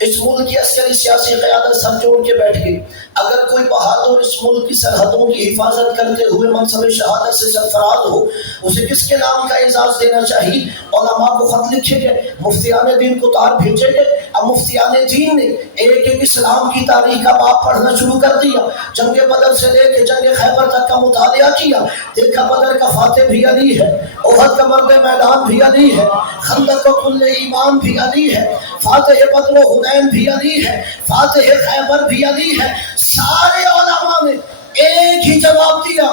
اس ملک کی عسکری سیاسی قیادت سر جوڑ کے بیٹھ گئی۔ اگر کوئی بہادر اس ملک کی سرحدوں کی حفاظت کرتے ہوئے منصب شہادت سے سرفراز ہو، اسے کس کے نام کا اعزاز دینا چاہیے؟ علماء کو خط لکھے گئے، مفتیان دین کو تار بھیجے گئے۔ اب مفتیان دین نے ایک ایک اسلام کی تاریخ کا باب پڑھنا شروع کر دیا، جنگ بدر سے لے کے جنگ خیبر تک کا مطالعہ کیا۔ دیکھا بدر کا فاتح بھی علی ہے، احد کا مرد میدان بھی علی ہے، خندق و کل ایمان بھی علی ہے، فاتح بدر و حنین بھی علی ہے، فاتح خیبر بھی علی ہے۔ سارے علماء نے ایک ہی جواب دیا،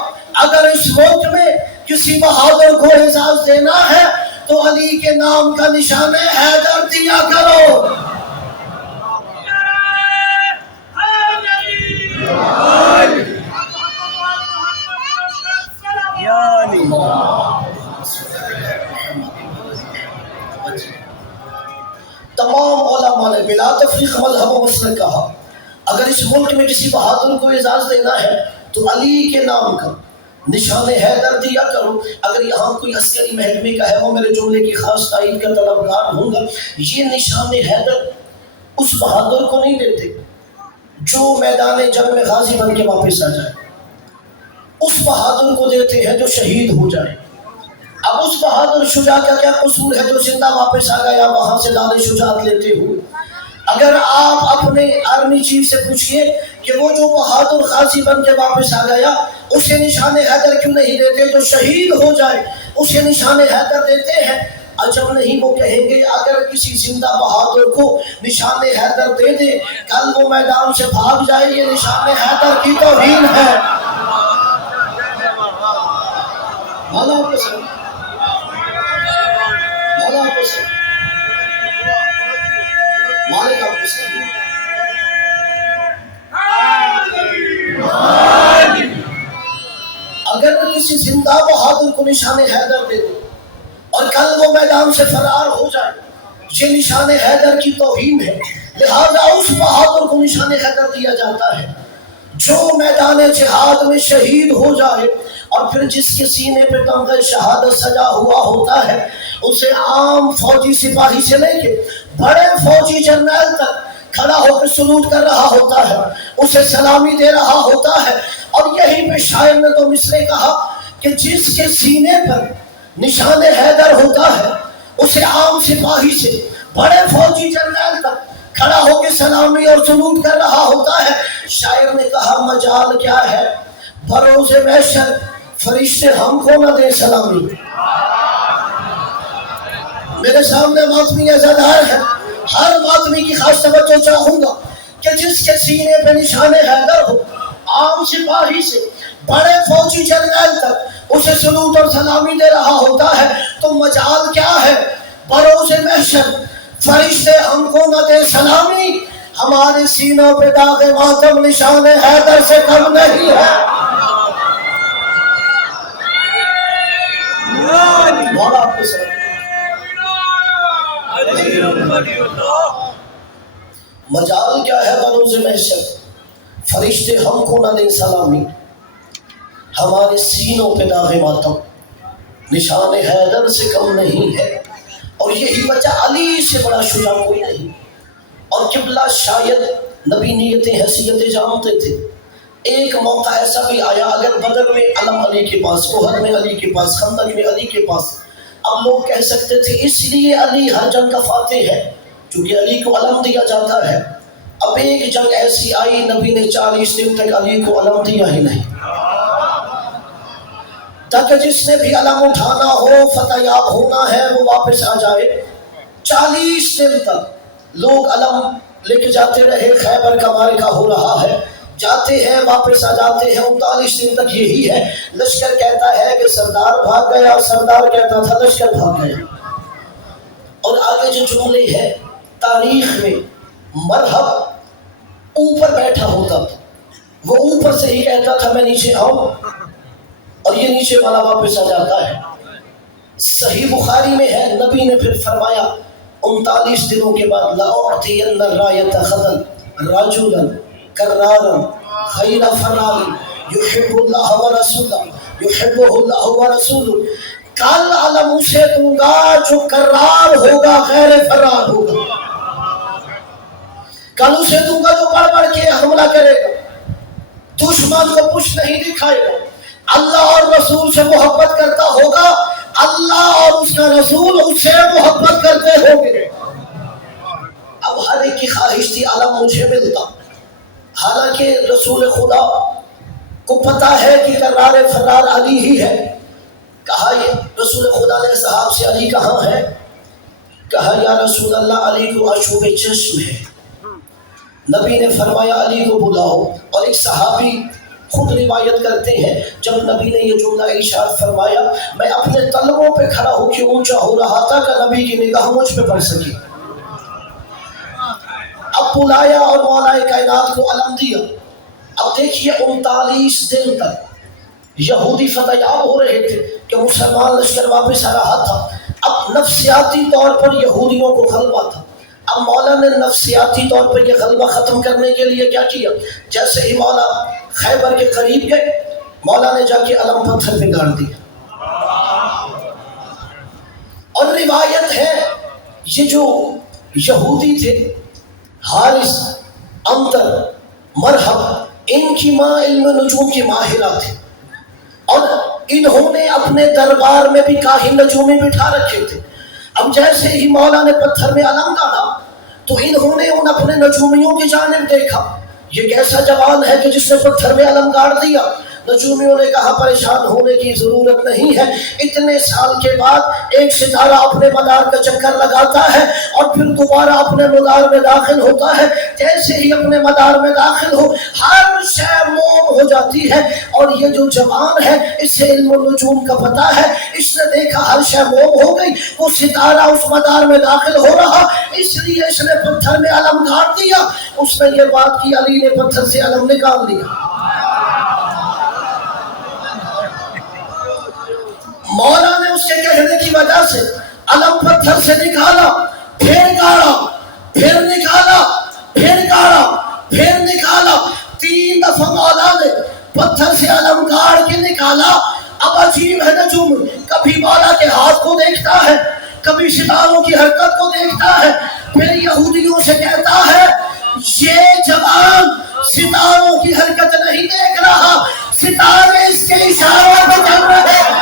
اگر اس ملک میں کسی بہادر کو اعزاز دینا ہے تو علی کے نام کا نشان حیدر دیا کرو۔ تمام علماء نے بلا تفریق مذہب و مسلک کہا اگر اس ملک میں کسی بہادر کو اعزاز دینا ہے تو علی کے نام کا نشان حیدر دیا کرو۔ اگر یہاں کوئی عسکری محکمے کا ہے وہ میرے جملے کی خاص تائید کا طلبگار ہوں گا۔ یہ نشان حیدر اس بہادر کو نہیں دیتے جو میدان جنگ میں غازی بن کے واپس آ جائے، اس بہادر کو دیتے ہیں جو شہید ہو جائے۔ اب اس بہادر شجاع کا کیا قصور ہے جو زندہ واپس آ گیا وہاں سے داد شجاعت لیتے ہوئے؟ اگر آپ اپنے آرمی چیف سے پوچھئے کہ وہ جو بہادر غازی بن کے واپس آ گیا اسے نشان حیدر کیوں نہیں دیتے؟ جو شہید ہو جائے اسے نشان حیدر دیتے ہیں۔ عجب نہیں، وہ کہیں گے اگر کسی زندہ بہادر کو نشان حیدر دے دے کل وہ میدان سے بھاگ جائے، یہ نشان حیدر کی توہین ہے۔ اگر کسی زندہ بہادر کو نشان حیدر دے دے اور کل وہ میدان سے فرار ہو جائے، یہ نشان حیدر کی توہین ہے۔ لہذا اس بہادر کو نشان حیدر دیا جاتا ہے جو میدان جہاد میں شہید ہو جائے، اور پھر جس کے سینے پہ تمغہ شہادت سجا ہوا ہوتا ہے اسے عام فوجی سپاہی سے لے کے بڑے فوجی جرنیل تک کھڑا ہو کے سلوٹ کر رہا ہوتا ہے، اسے سلامی دے رہا ہوتا ہے۔ اور یہیں پہ شاعر نے تو مصرے کہا کہ جس کے سینے پر نشان حیدر ہوتا ہے اسے عام سپاہی سے بڑے فوجی جرنیل تک کھڑا ہو کے سلامی اور سلوٹ کر رہا ہوتا ہے۔ شاعر نے کہا مجال کیا ہے بروز محشر فرشتے ہم کو نہ دے سلامی۔ میرے سامنے ماتمی عزادار ہے، ہر ماتمی کی خاص توجہ چاہوں گا کہ جس کے سینے پہ نشان حیدر ہو، عام سپاہی سے بڑے فوجی جرنیل تک اسے سلوٹ اور سلامی دے رہا ہوتا ہے، تو مجال کیا ہے؟ بروز محشر فرشتے ہم کو نہ دے سلامی، ہمارے سینوں پہ داغ ماتم نشان حیدر سے کم نہیں ہے۔ مجال کیا ہے بروز محشر؟ فرشتے ہم کو نہ دیں سلامی، ہمارے سینوں پہ داغ ماتم نشان حیدر سے کم نہیں ہے۔ اور یہی وجہ علی سے بڑا شجاع کوئی نہیں۔ اور قبلہ شاید نبی نیتیں حیثیتیں جانتے تھے۔ ایک موقع ایسا بھی آیا، اگر بدر میں علم علی کے پاس، احد میں علی کے پاس، خندق میں علی کے پاس، اب لوگ کہہ سکتے تھے اس لیے علی ہر جنگ کا فاتح ہے چونکہ علی کو علم دیا جاتا ہے۔ اب ایک جنگ ایسی آئی، نبی نے 40 دن تک علی کو علم دیا ہی نہیں، تاکہ جس نے بھی علم اٹھانا ہو، فتح یاب ہونا ہے، وہ واپس آ جائے۔ 40 دن تک لوگ علم لے کے جاتے رہے، خیبر کا معرکہ ہو رہا ہے، جاتے ہیں واپس آ جاتے ہیں، 39 دن تک یہی ہے۔ لشکر کہتا ہے کہ سردار بھاگ گیا، اور سردار کہتا تھا لشکر بھاگ گیا۔ اور آگے جو جملے ہیں تاریخ میں، مرحب اوپر بیٹھا ہوتا تھا، وہ اوپر سے ہی کہتا تھا میں نیچے آؤں، اور یہ نیچے والا واپس آ جاتا ہے۔ صحیح بخاری میں ہے، نبی نے پھر فرمایا 39 دنوں کے بعد لَأُعْطِيَنَّ الرَّایَةَ غَدًا رَجُلًا كَرَّارًا غَیْرَ فَرَّارٍ يُحِبُّ اللَّهَ وَرَسُولَهُ يُحِبُّهُ اللَّهُ وَرَسُولُهُ۔ کل علم اسے دوں گا جو کرار ہوگا، غیر فرار ہوگا۔ کل اسے دوں گا جو بڑھ بڑھ کے حملہ کرے گا، دشمن کو کچھ نہیں دکھائے گا، اللہ اور رسول سے محبت کرتا ہوگا، اللہ اور اس کا رسول اس سے محبت کرتے ہوں گے۔ اب ہر ایک کی خواہش تھی علم مجھے ملتا، حالانکہ رسول خدا کو پتا ہے کہ کرار فرار علی ہی ہے۔ کہا یہ رسول خدا نے صحاب سے علی کہاں ہے؟ کہا یا رسول اللہ علی کو آشوب چشم ہے۔ نبی نے فرمایا علی کو بلاؤ، اور ایک صحابی خود روایت کرتے ہیں جب نبی نے یہ جملہ ارشاد فرمایا، میں اپنے تلووں پہ کھڑا ہو کے اونچا ہو رہا تھا کہ نبی کی نگاہ مجھ پہ پڑ سکی۔ اب بلایا اور مولا کائنات کو علم دیا۔ اب دیکھیے 39 دن تک یہودی فتح یاب ہو رہے تھے کہ مسلمان لشکر واپس آ رہا تھا۔ اب نفسیاتی طور پر یہودیوں کو غلبہ تھا۔ اب مولا نے نفسیاتی طور پر یہ غلبہ ختم کرنے کے لیے کیا کیا؟ جیسے ہی مولا خیبر کے قریب گئے، مولا نے جا کے علم پتھر پہ گاڑ دیا۔ اور روایت ہے یہ جو یہودی تھے، حارث، انتر، مرحب، ان کی ماں علم نجوم کی ماہرہ تھی، اور انہوں نے اپنے دربار میں بھی کاہن نجومی بٹھا رکھے تھے۔ اب جیسے ہی مولا نے پتھر میں علم گاڑا تو انہوں نے ان اپنے نجومیوں کی جانب دیکھا، یہ کیسا جوان ہے کہ جس نے پتھر میں علم گاڑ دیا۔ نجومیوں نے کہا پریشان ہونے کی ضرورت نہیں ہے، اتنے سال کے بعد ایک ستارہ اپنے مدار کا چکر لگاتا ہے اور پھر دوبارہ اپنے مدار میں داخل ہوتا ہے، جیسے ہی اپنے مدار میں داخل ہو ہر شے موم ہو جاتی ہے۔ اور یہ جو جوان ہے اسے علم النجوم کا پتہ ہے، اس نے دیکھا ہر شے موم ہو گئی، وہ ستارہ اس مدار میں داخل ہو رہا، اس لیے اس نے پتھر میں علم گاڑ دیا۔ اس نے یہ بات کی، علی نے پتھر سے علم نکال دیا۔ مولا نے اس کے کہنے کی وجہ سے علم پتھر سے نکالا، پھر گاڑا، پھر نکالا، پھر گاڑا، پھر نکالا۔ 3 دفعہ مولا نے پتھر سے علم گاڑ کے نکالا۔ اب عجیب ہے نجوم، کبھی مولا کے ہاتھ کو دیکھتا ہے، کبھی ستاروں کی حرکت کو دیکھتا ہے، پھر یہودیوں سے کہتا ہے یہ جوان ستاروں کی حرکت نہیں دیکھ رہا، ستارے اس کے اشاروں پہ چل رہے ہیں۔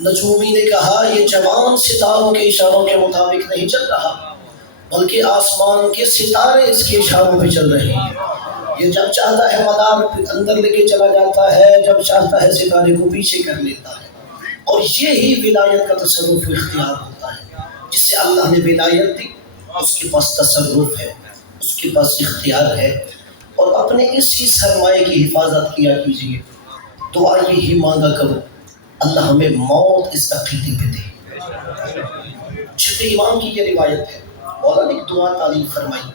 نجومی نے کہا یہ جوان ستاروں کے اشاروں کے مطابق نہیں چل رہا، بلکہ آسمان کے ستارے اس کے اشاروں پہ چل رہے ہیں۔ یہ جب چاہتا ہے مدار اندر لے کے چلا جاتا ہے، جب چاہتا ہے ستارے کو پیچھے کر لیتا ہے۔ اور یہی ولایت کا تصرف اختیار ہوتا ہے۔ جس سے اللہ نے ولایت دی اس کے پاس تصرف ہے، اس کے پاس اختیار ہے، اور اپنے اسی سرمایہ کی حفاظت کیا کیجیے۔ دعا یہی مانگا کرو اللہ ہمیں موت اس عقیدے پہ دے۔ چھٹے امام کی یہ روایت ہے، مولا نے ایک دعا تعلیم فرمائی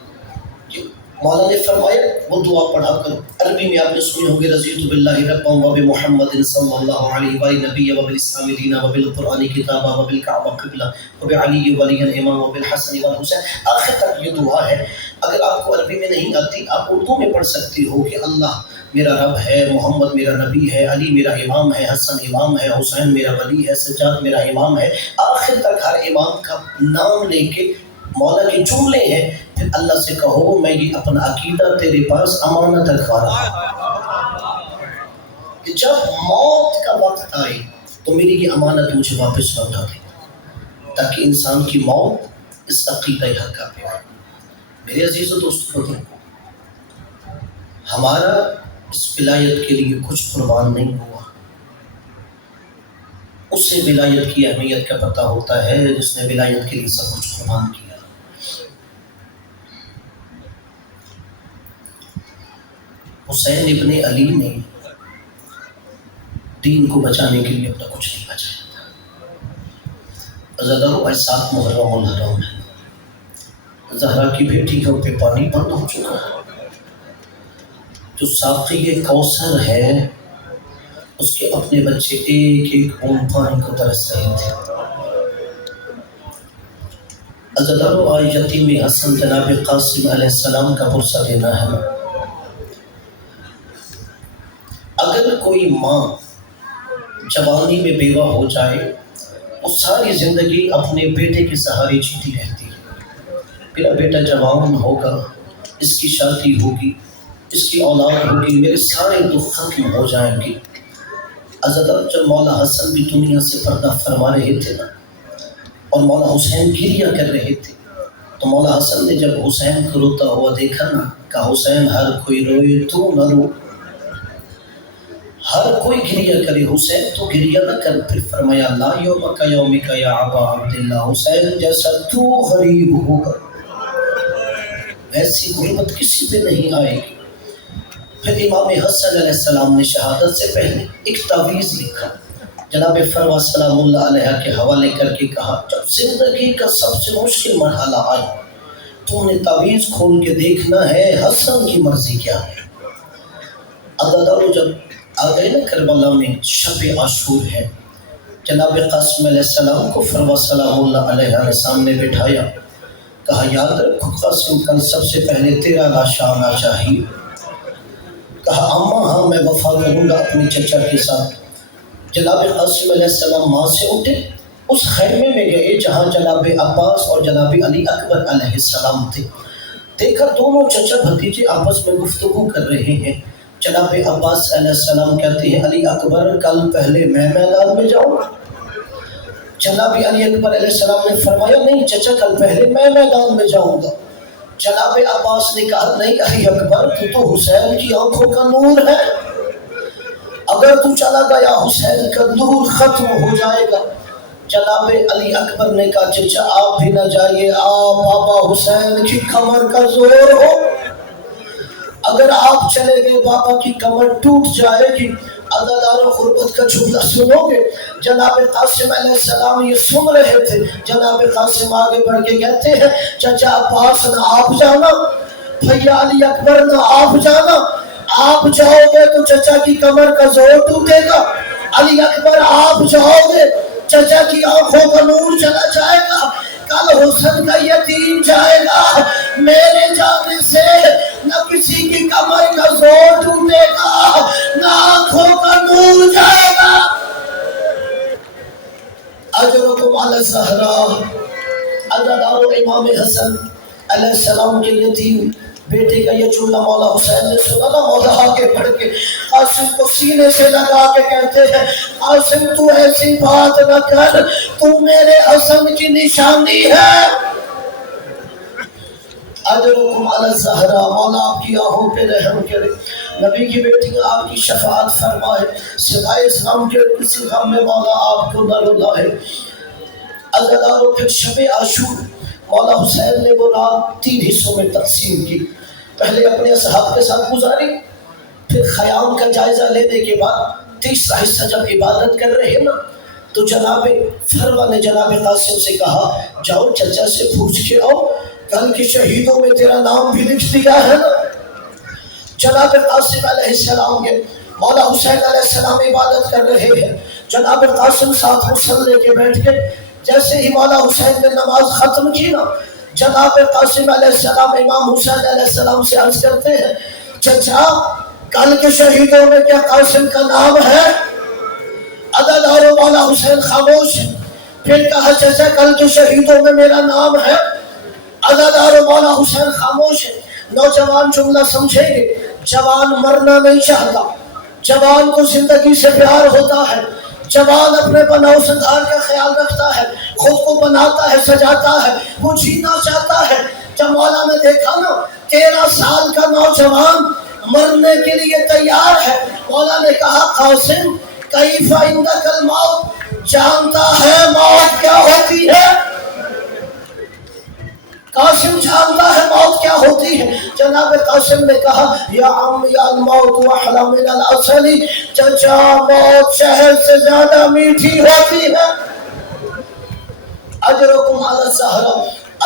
کہ مولا نے فرمایا وہ دعا پڑھا کرو۔ عربی میں آپ نے سنی ہوگی رضیت باللہ ربا وبمحمد صلی اللہ علیہ وآلہ نبی وبالاسلام دینا وبالقرآن کتابا وبالکعبہ قبلہ وبعلی ولی امام وبالحسن والحسین، آخر تک یہ دعا ہے۔ اگر آپ کو عربی میں نہیں آتی آپ اردو میں پڑھ سکتی ہو کہ اللہ میرا رب ہے، محمد میرا نبی ہے، علی میرا امام ہے، حسن امام ہے، حسین میرا ولی ہے، سجاد میرا امام ہے۔ آخر تک ہر امام کا نام لے کے مولا کے جملے ہیں، پھر اللہ سے کہو میں یہ اپنا عقیدہ تیرے پاس امانت رکھوا رہا ہوں کہ جب موت کا وقت آئے تو میری یہ امانت مجھے واپس لوٹا دے، تاکہ انسان کی موت اس عقیدہ حق پہ آئے۔ میرے عزیز و دوستو، ہمارا اس ولایت کے لیے کچھ قربان نہیں ہوا، اسے ولایت کی اہمیت کا پتہ ہوتا ہے جس نے ولایت کے لیے سب کچھ قربان کیا۔ حسین ابن علی نے دین کو بچانے کے لیے اپنا کچھ نہیں بچایا تھا۔ عزادارو آج 7 محرم الحرام ہے، زہرا کی بیٹی کے پہ پانی بند ہو چکا ہے۔ جو ساقی کوثر ہے اس کے اپنے بچے ایک ایک بوند پانی کو ترس رہے تھے۔ عزادارو آج یتیم حسن جناب قاسم علیہ السلام کا پرسہ دینا ہے۔ اگر کوئی ماں جوانی میں بیوہ ہو جائے وہ ساری زندگی اپنے بیٹے کے سہارے جیتی رہتی ہے، میرا بیٹا جوان ہوگا، اس کی شادی ہوگی، اس کی اولاد ہوگی، میرے سارے دکھ ختم ہو جائیں گے۔ عزادار جب مولا حسن بھی دنیا سے پردہ فرما رہے تھے نا، اور مولا حسین گریہ کر رہے تھے، تو مولا حسن نے جب حسین کو روتا ہوا دیکھا نا، کہا حسین ہر کوئی روئے تو نہ رو، ہر کوئی گریہ کرے حسین تو گریہ نہ کر۔ پھر فرمایا لا یومک یومک یا ابا عبداللہ، حسین جیسا تو غریب ہوگا ایسی غربت کسی پہ نہیں آئے گی۔ پھر امام حسن علیہ السلام نے شہادت سے پہلے ایک تعویذ لکھا، جناب فروا سلام اللہ علیہ کے حوالے کر کے کہا جب زندگی کا سب سے مشکل مرحلہ آئے تو انہیں تعویذ کھول کے دیکھنا ہے حسن کی مرضی کیا ہے۔ عزادارو جب آ گئے نا کربلا میں شب عاشور ہے، جناب قاسم علیہ السلام کو فروا سلام اللہ علیہ کے سامنے بٹھایا، کہا یاد رکھو قاسم کل سب سے پہلے تیرا لاشا آنا چاہیے۔ کہا اماں ہاں میں وفا کروں گا اپنی چچا کے ساتھ۔ جناب قاسم علیہ السلام ماں سے اٹھے، اس خیمے میں گئے جہاں جناب عباس اور جناب علی اکبر علیہ السلام تھے۔ دیکھا دونوں چچا بھتیجے آپس میں گفتگو کر رہے ہیں۔ جناب عباس علیہ السلام کہتے ہیں علی اکبر کل پہلے میں میدان میں جاؤں گا؟ جناب علی اکبر علیہ السلام نے فرمایا نہیں چچا کل پہلے میں میدان میں جاؤں گا۔ جناب عباس نے کہا نہیں علی اکبر تو حسین کی آنکھوں کا نور ہے، اگر تو چلا گیا حسین کا نور ختم ہو جائے گا۔ جناب علی اکبر نے کہا چچا آپ بھی نہ جائیے، آپ بابا حسین کی کمر کا زور ہو، اگر آپ چلے گئے بابا کی کمر ٹوٹ جائے گی۔ عزادارو غربت کا جملہ سنو گے، جناب قاسم علیہ السلام یہ سن رہے تھے۔ جناب قاسم آگے بڑھ کے کہتے ہیں چچا عباس نہ آپ جانا، بھیا علی اکبر نہ آپ جانا، آپ جاؤ گے تو چچا کی کمر کا زور ٹوٹے گا، علی اکبر آپ جاؤ گے چچا کی آنکھوں کا نور چلا جائے گا، کل حسن کا یتیم جائے گا، میرے جانے سے نہ کسی کی کمر کا زور ٹوٹے گا نہ آنکھوں کا نور جائے گا۔ اجرکم علی الزہرا۔ عزادارو امام حسن علیہ السلام کے یتیم بیٹے کا یہ جملہ مولا حسین نے سنا نا، مولا آگے بڑھ کے قاسم کو سینے سے لگا کے کہتے ہیں قاسم تو ایسی بات نہ کر، تو میرے حسن کی نشانی ہے۔ اجرکم علی الزہرا، مولا آپ کی آنکھوں پہ رحم کرے، نبی کی بیٹی آپ کی شفاعت فرمائے، سوائے اسلام کے کسی غم میں مولا آپ کو نہ رلائے۔ عزادارو پھر شب عاشور مولا حسین نے وہ رات 3 حصوں میں تقسیم کی، پہلے اپنے اصحاب کے ساتھ گزاری، پھر خیام کا جائزہ لینے کے بعد تیسرا حصہ جب عبادت کر رہے نا تو جناب فروا نے جناب قاسم سے کہا جاؤ چچا سے پوچھ کے آؤ، کل کے شہیدوں میں تیرا نام بھی لکھ دیا ہے نا۔ جناب قاسم علیہ السلام کے مولا حسین علیہ السلام عبادت کر رہے ہیں، جناب قاسم ساتھ مصلے کے بیٹھ کے، جیسے ہی مولا حسین نے نماز ختم کی نا، جناب قاسم علیہ السلام امام حسین علیہ السلام سے عرض کرتے ہیں چچا کل کے شہیدوں میں کیا قاسم کا نام ہے؟ عزادارو مولا حسین خاموش، پھر کہا چچا کل کے شہیدوں میں میرا نام ہے؟ عزادارو مولا حسین خاموش ہے۔ نوجوان جملہ سمجھیں گے، جوان مرنا نہیں چاہتا، جوان کو زندگی سے پیار ہوتا ہے، جوان اپنے بناؤ سنگھار کا خیال رکھتا ہے، خود کو بناتا ہے، سجاتا ہے، وہ جینا چاہتا ہے۔ جب مولا نے دیکھا نا 13 سال کا نوجوان مرنے کے لیے تیار ہے، مولا نے کہا قاسم کیف عندک الموت، جانتا ہے موت کیا ہوتی ہے؟ قاسم جانتا ہے موت کیا ہوتی ہے۔ جناب قاسم نے کہا یا عم یا الموت احلی من العسل، چچا موت شہد سے زیادہ میٹھی ہوتی ہے۔ اجرکم علی الزہرا،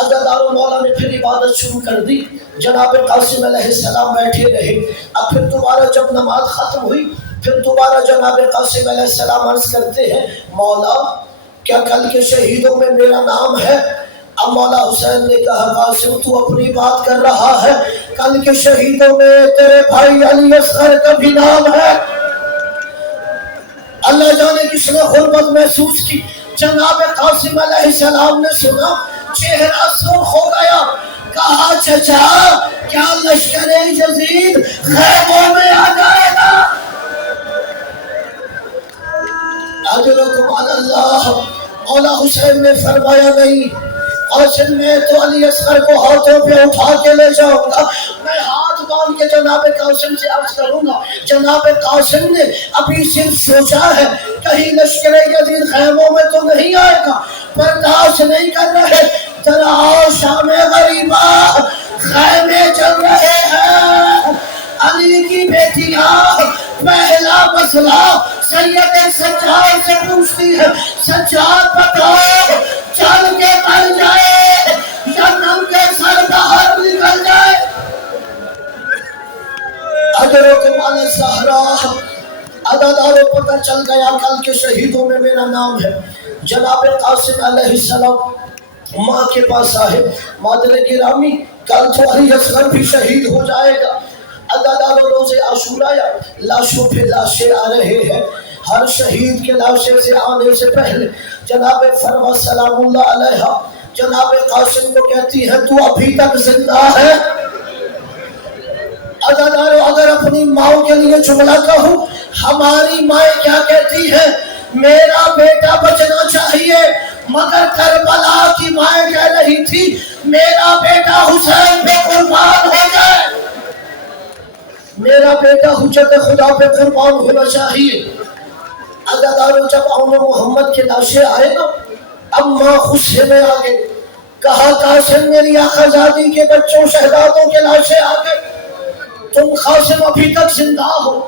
عزادارو مولا نے پھر عبادت شروع کر دی، جناب قاسم علیہ السلام بیٹھے رہے۔ اب پھر دوبارہ جب نماز ختم ہوئی پھر دوبارہ جناب قاسم علیہ السلام عرض کرتے ہیں مولا کیا کل کے شہیدوں میں میرا نام ہے؟ اب مولا حسین نے کہا قاسم تو اپنی بات کر رہا ہے، کل کے شہیدوں میں تیرے بھائی علی اصغر کا بھی نام ہے۔ اللہ جانے کس نے غربت محسوس کی۔ جناب قاسم علیہ السلام نے سنا، چہرہ سرخ ہو گیا، کہا چچا کیا لشکر یزید خیموں میں آ جائے گا؟ اجرکم علی اللہ، مولا حسین نے فرمایا نہیں قاسم میں تو علی اصغر کو ہاتھوں پہ اٹھا کے لے جاؤں گا، میں ہاتھ باندھ کے جناب قاسم سے عرض کروں گا جناب قاسم نے ابھی صرف سوچا ہے کہیں لشکر یزید خیموں میں تو نہیں آئے گا، برداشت نہیں کر رہے، ذرا آؤ شام غریبا خیمے چل رہے ہیں۔ علی کی بیٹیاں پہلا مسئلہ سید سجاد سے پوچھتی ہے سجاد بتاؤ چل کے مر جائے یا نم کے سر باہر نکل جائے؟ اجرکم علی الزہرا، عزادارو پتہ چل گیا کل کے شہیدوں میں میرا نام ہے۔ جناب قاسم علیہ السلام ماں کے پاس آئے، مادر گرامی کل تو علی اصغر بھی شہید ہو جائے گا۔ عزادارو روز عاشور آیا، لاشوں پہ لاشیں آ رہے ہیں، ہر شہید کے لاشے سے آنے سے پہلے جناب فروا سلام اللہ علیہ جناب قاسم کو کہتی ہے تو ابھی تک زندہ ہے؟ عزادارو اگر اپنی ماں کے لیے جملہ کہوں، ہماری ماں کیا کہتی ہے؟ میرا بیٹا بچنا چاہیے، مگر کربلا کی ماں کہہ رہی تھی میرا بیٹا حسین پہ قربان ہو جائے، میرا بیٹا حجت خدا پہ قربان ہونا چاہیے۔ عزادارو جب اون محمد کے لاشے آئے نا، اب ماں غصے میں آگے، کہا قاسم میری آخازادی کے بچوں شہدادوں کے لاشے آگے، تم قاسم ابھی تک زندہ ہو۔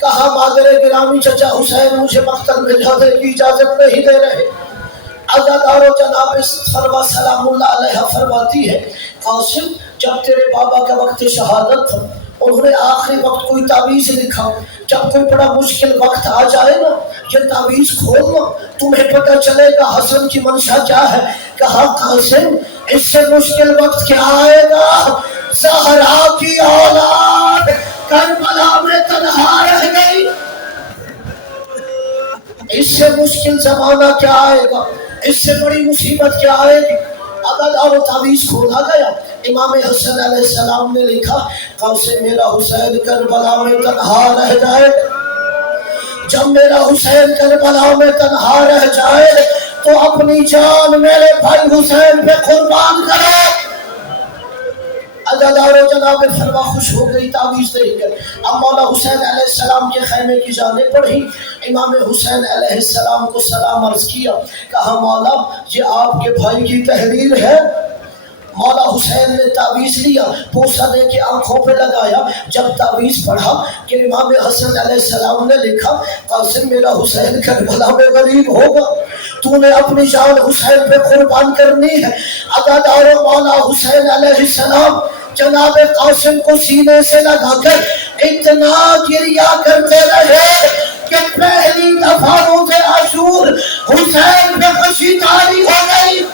کہا مادر گرامی چچا حسین مجھے مقتل میں جانے کی اجازت نہیں دے رہے۔ عزادارو جناب فروا سلام اللہ علیہ فرماتی ہے قاسم جب تیرے بابا کا وقت شہادت تھا انہوں نے آخری وقت کوئی تعویذ لکھا، جب کوئی بڑا مشکل وقت آ جائے نا یہ تعویذ کھولنا تمہیں پتہ چلے گا حسن کی منشا کیا ہے۔ کہا قاسم اس سے مشکل وقت کیا آئے گا؟ زہرا کی اولاد کربلا میں تنہا رہ گئی، اس سے مشکل زمانہ کیا آئے گا، اس سے بڑی مصیبت کیا آئے گی۔ عزادارو تعویذ کھولا گیا، امام حسن علیہ السلام نے لکھا قاسم میرا حسین کربلا میں تنہا رہ جائے، جب میرا حسین کربلا میں تنہا رہ جائے تو اپنی جان میرے بھائی حسین پہ قربان کرو۔ عزادارو جناب فرما خوش ہو گئی تعویذ دیکھ کر، اب مولا حسین علیہ السلام کے خیمے کی جانب بڑھی، امام حسین علیہ السلام کو سلام عرض کیا، کہا مولا یہ آپ کے بھائی کی تحریر ہے۔ مولا حسین نے تعویذ لیا، بوسہ دے کے آنکھوں پہ لگایا، جب تعویذ پڑھا کہ امام حسن علیہ السلام نے لکھا قاسم میرا حسین کربلا میں غریب ہوگا، تو نے اپنی جان حسین پہ قربان کرنی ہے۔ عزادارو مولا حسین علیہ السلام جناب قاسم کو سینے سے لگا کر اتنا گریا کرتے رہے کہ پہلی دفعہ روز عاشور حسین پہ خوشی طاری ہو گئی۔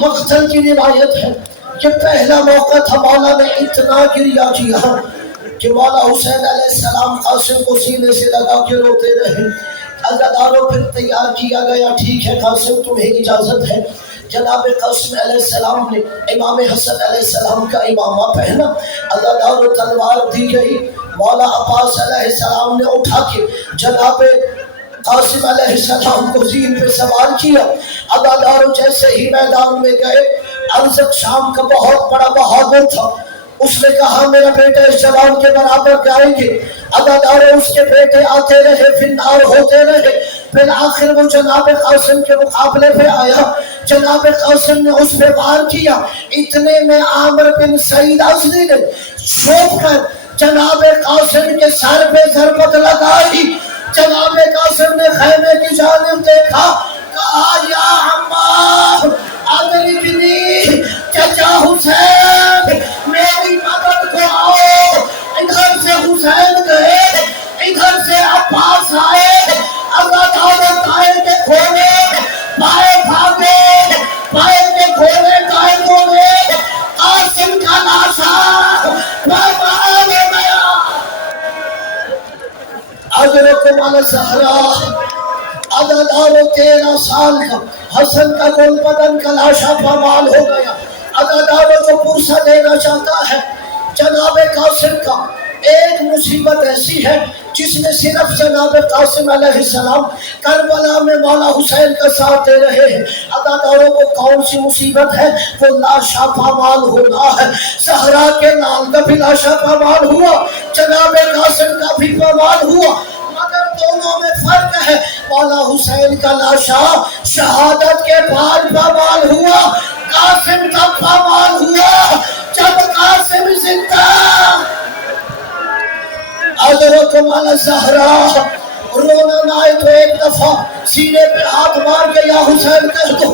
مقتل کی روایت ہے کہ پہلا موقع تھا مولا نے اتنا گریا کیا کہ مولا حسین علیہ السلام قاسم کو سینے سے لگا کے روتے رہے۔ عزادارو پھر تیار کیا گیا، ٹھیک ہے قاسم تمہیں اجازت ہے۔ جناب قاسم علیہ السلام نے امام حسن علیہ السلام کا امامہ پہنا، عزادارو تلوار دی گئی، مولا عباس علیہ السلام نے اٹھا کے جناب قاسم علیہ السلام کو زین پہ سوار کیا۔ عزادارو جیسے ہی میدان میں گئے، ارزق شام کا بہت بڑا بہادر تھا، اس نے کہا میرا بیٹا اس جوان کے برابر گائیں گے۔ عزادارو اس کے بیٹے آتے رہے، فنار ہوتے رہے، پھر آخر وہ جناب قاسم کے مقابلے پہ آیا، جناب قاسم نے اس پہ وار کیا، اتنے میں عامر بن سعید ازدی نے چھوپ کر جناب قاسم کے سر پہ ضربت لگائی۔ جناب قاسم نے خیمے کی جانب دیکھا، کہا یا عمار ادرکنی، چچا حسین میری مدد کو آؤ۔ ادھر سے حسین گئے، ادھر سے عباس آئے، عزادارو دائیں کے گھوڑے بائیں بھاگے، بائیں کے گھوڑے دائیں گھوڑے، قاسم کا لاشا برباد ہو گیا۔ اجرکم علی الزہراء، عزادارو 13 سال کا حسن کا گل بدن کا لاشا پامال ہو گیا۔ عزادارو جو پوسا دینا چاہتا ہے جناب قاسم کا، ایک مصیبت ایسی ہے جس میں صرف جناب قاسم علیہ السلام کربلا میں مولا حسین کا ساتھ دے رہے ہیں۔ عزاداروں کو کون سی مصیبت ہے؟ وہ لاشا پامال ہونا ہے۔ زہرا کے نام کا بھی لاشا پامال ہوا، جناب قاسم کا بھی پامال ہوا، مگر دونوں میں فرق ہے۔ مولا حسین کا لاشا شہادت کے بعد پامال ہوا، قاسم کا پامال ہوا جب قاسم زندہ۔ اجرکم علی الزہراء، رونا نہ آئے تو ایک دفعہ سینے پہ ہاتھ مار کے یا حسین کہہ دو،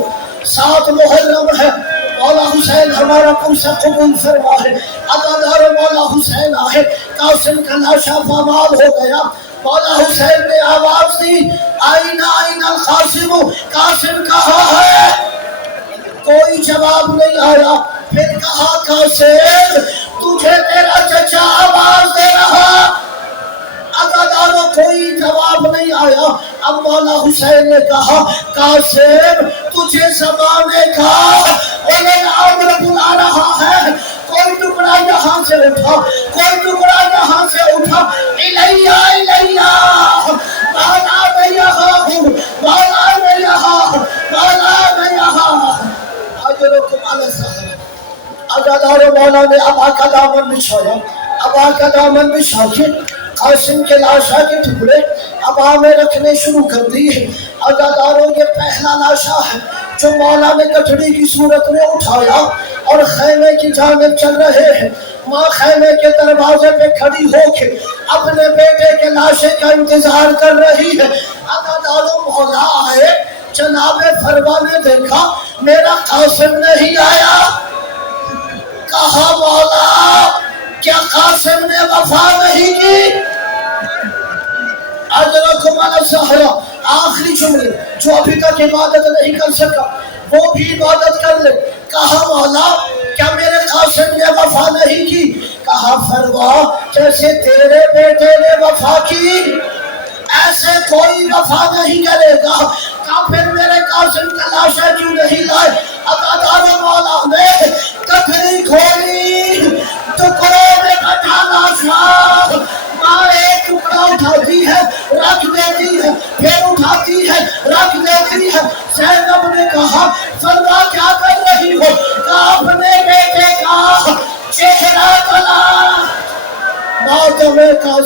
7 محرم ہے، مولا حسین ہمارا پوسا قبول فرما ہے۔ عزادارو مولا حسین آئے، قاسم کا لاشا پامال ہو گیا، مولا حسین نے آواز دی آئین آئین القاسم، قاسم کہاں ہے؟ کوئی جواب نہیں آیا۔ پھر کہا قاسم تجھے تیرا چچا آواز دے رہا۔ عزادارو کوئی جواب نہیں آیا۔ اب مولا حسین نے کہا قاسم تجھے زمانے کا اولے الامر بلا رہا ہے، کوئی ٹکڑا یہاں سے اٹھا، کوئی ٹکڑا یہاں سے اٹھا، الیہ الیہ، مولا میں یہاں ہوں، مولا میں یہاں، مولا میں یہاں۔ اجرکم علی الزہراء، عزادارو مولا نے ابا کا دامن بچھایا، ابا کا دامن بچھا کے قاسم کے لاشا کے ٹکڑے ابا میں رکھنے شروع کر دیے۔ عزادارو یہ پہلا لاشا ہے جو مولا نے کٹڑی کی صورت میں اٹھایا اور خیمے کی جانب چل رہے ہیں۔ ماں خیمے کے دروازے پہ کھڑی ہو کے اپنے بیٹے کے لاشے کا انتظار کر رہی ہے۔ عزادارو مولا آئے، جناب فروا نے دیکھا میرا قاسم نہیں آیا، کہا مولا کیا قاسم نے وفا نہیں کی؟ اجرکم علی الزہراء، آخری جملے جو ابھی تک عبادت نہیں کر سکا وہ بھی عبادت کر لے۔ کہا مولا کیا میرے قاسم نے وفا نہیں کی؟ کہا فروا جیسے تیرے بیٹے نے وفا کی ایسے کوئی وفا نہیں کرے گا۔ کہا پھر میرے قاسم کا لاشا کیوں نہیں لائے؟ عطادار مولا نے کتری کھولی، ٹکڑوں میں کٹانا تھا، ماں ایک ٹکڑا اٹھاتی ہے رکھ دیتی ہے، پھر اٹھاتی ہے رکھ دیتی ہے۔ زینب نے کہا فرما کیا کر رہی ہو؟ کہا اپنے بیٹے کا چہرہ تلا، ماتم کا